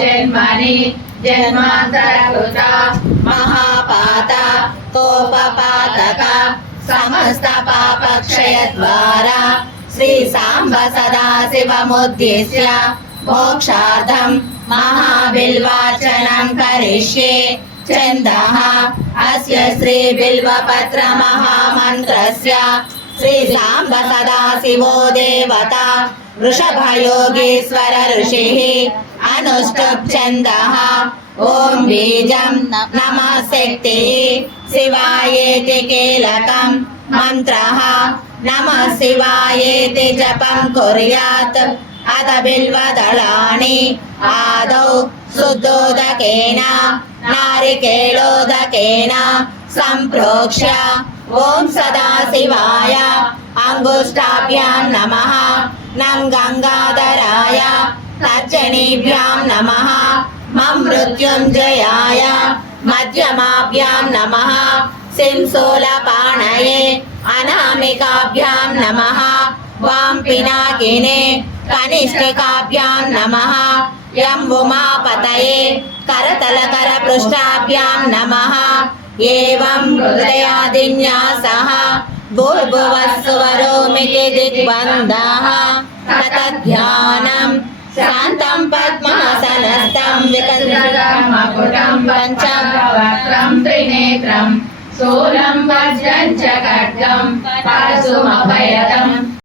जन्मनि जन्मान्तरकृता महापात कोपपातक समस्त पापक्षयद्वारा श्री सांब सदाशिवमुद्दिश्य मोक्षार्थं महाबिल्वार्चनं करिष्ये चन्दः अस्य श्री बिल्वपत्र महामन्त्रस्य श्री सांब सदाशिवो देवता वृषभयोगीश्वर ऋषिः अनुष्टुप् छन्दः ओम बीजं नमः शक्तिः शिवायेति कीलकं मन्त्रः नमः शिवायेति जपं कुर्यात् अथ बिल्वदलानि आदौ शुद्धोदकेन नारिकेलोदकेन सम्प्रोक्ष्य ओम सदाशिवाय अंगुष्ठाभ्यां नमः नं गंगाधराय तर्जनीभ्यां नमः मम मृत्युंजयाय मध्यमाभ्यां नमः सिंशूलपाणये अनामिकाभ्यां नमः वां पिनाकिने कनिष्ठिकाभ्यां नमः यं उमापतये करतलकरपृष्ठाभ्यां नमः एवं हृदयादिन्यासः भूर्भुवस्सुवरोमिति दिग्बन्धः ततध्यानं शान्तं पद्मासनस्थं मकुटं पञ्चवक्त्रं त्रिनेत्रं शूलं वज्रं च खड्गं परशुमभयदम्